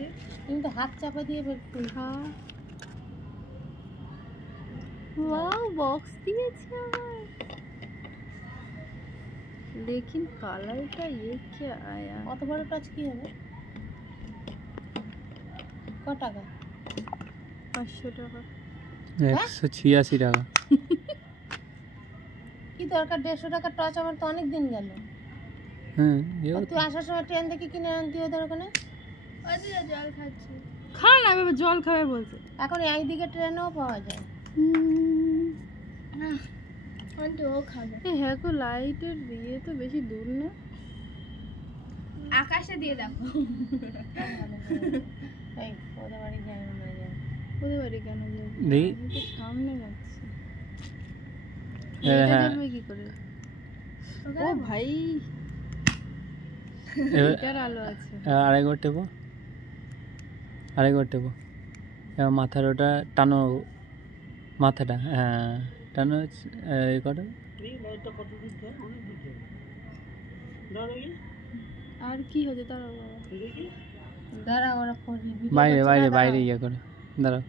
আছে, কিন্তু হাত চাপা দিয়ে বের করি। হ্যাঁ ওয়াও বক্স দিয়েছে আবার। लेकिन कलर का ये क्या आया? কত বড় টাচ কি হবে? ক টাকা? 500 টাকা। 186 টাকা। কি দরকার 150 টাকার টর্চ? আমার তো অনেক দিন গেল। হ্যাঁ আর তুই আসার সময় ট্রেন থেকে কিনে আনতি ওদের ওখানে। জল খাচ্ছি। খা না বাবা, জল খাবে বলছে। এখন এইদিকে ট্রেনেও পাওয়া যায়। না আন্টি ও খাবে। হ্যাঁ গো, লাইটের দিয়ে তো বেশি দূর না, আকাশে দিয়ে দেখো। এই ওদের বাড়ি যায় না যায়। ওদের বাড়ি কেন যাবে? দেখি। আমি তো সামনে যাচ্ছি। হ্যাঁ, এটা হ্যাঁ। জ্বলবে কি করে? ও ভাই, এটার আলো আছে। আরেকবার টেপো, আরেকবার টেপো। এবার মাথার ওটা টানো, মাথাটা হ্যাঁ টানো, এই করো। আর কি হচ্ছে দাঁড়াও বাবা। দাঁড়া ওরা করবি। বাইরে বাইরে বাইরে ইয়ে করে দাঁড়াও।